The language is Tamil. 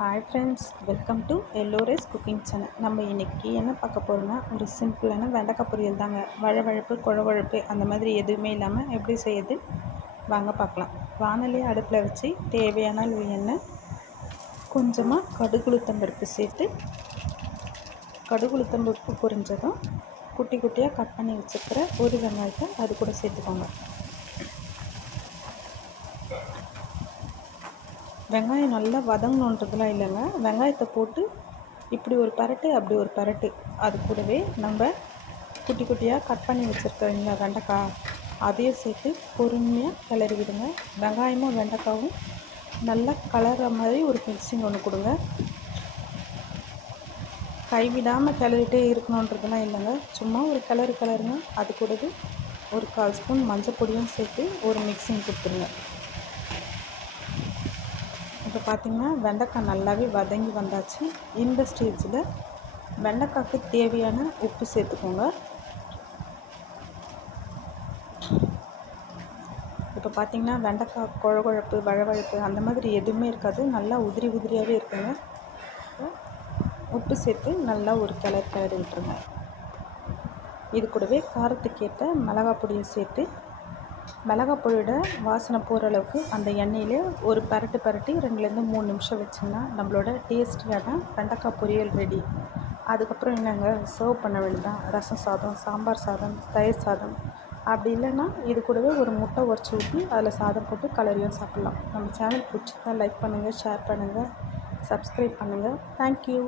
Hi friends, welcome to Ellore's cooking channel. நம்ம இன்றைக்கி என்ன பார்க்க போகிறோம்னா, ஒரு சிம்பிளான வெண்டைக்காய் பொரியல் தாங்க. வழவழப்பு கொழவழப்பு அந்த மாதிரி எதுவுமே இல்லாமல் எப்படி செய்யுது வாங்க பார்க்கலாம். வானலியை அடுப்பில் வச்சு தேவையான அளவு எண்ணெய், கொஞ்சமாக கடுகுளுத்தம்பருப்பு சேர்த்து, கடுகுளுத்தம்பருப்பு பொரிஞ்சதும் குட்டி குட்டியாக கட் பண்ணி வச்சுருக்கிற ஒரு வெங்காயத்தை அது கூட சேர்த்துக்கோங்க. வெங்காயம் நல்லா வதங்கணுன்றதுலாம் இல்லைங்க. வெங்காயத்தை போட்டு இப்படி ஒரு பரட்டு அப்படி ஒரு பரட்டு, அது கூடவே நம்ம குட்டி குட்டியாக கட் பண்ணி வச்சுருக்கீங்க வெண்டைக்காய், அதையும் சேர்த்து பொறுமையாக கிளறி விடுங்க. வெங்காயமும் வெண்டைக்காவும் நல்லா கலர்ற மாதிரி ஒரு மிக்சிங் ஒன்று கொடுங்க. கைவிடாமல் கிளறிட்டே இருக்கணுன்றதுலாம் இல்லைங்க, சும்மா ஒரு கிளறுங்க. அது கூடவே ஒரு 1/4 ஸ்பூன் மஞ்சள் பொடியும் சேர்த்து ஒரு மிக்சிங் கொடுத்துருங்க. இப்போ பார்த்திங்கன்னா வெண்டைக்காய் நல்லாவே வதங்கி வந்தாச்சு. இந்த ஸ்டேஜில் வெண்டைக்காய்க்கு தேவையான உப்பு சேர்த்துக்கோங்க. இப்போ பார்த்திங்கன்னா வெண்டைக்காய் குழகுழப்பு வழவழப்பு அந்த மாதிரி எதுவுமே இருக்காது, நல்லா உதிரி உதிரியாகவே இருக்குங்க. உப்பு சேர்த்து நல்லா ஒரு கிளறி விட்டுருங்க. இது கூடவே காரத்துக்கேற்ற மிளகாய் பொடியை சேர்த்து மிளகாய் பொடியோட வாசனை போகிற அளவுக்கு அந்த எண்ணெயில் ஒரு பரட்டு 2லேருந்து 3 நிமிஷம் வச்சிங்கன்னா நம்மளோட டேஸ்டியான வெண்டைக்காய் பொரியல் ரெடி. அதுக்கப்புறம் என்னங்க, சர்வ் பண்ண வேண்டியதான். ரசம் சாதம், சாம்பார் சாதம், தயிர் சாதம், அப்படி இல்லைன்னா இது கூடவே ஒரு முட்டை உடச்சி ஊற்றி அதில் சாதம் போட்டு கலரியும் சாப்பிட்லாம். நம்ம சேனல் பிடிச்சிருந்தா லைக் பண்ணுங்கள், ஷேர் பண்ணுங்கள், சப்ஸ்கிரைப் பண்ணுங்கள். தேங்க்யூ.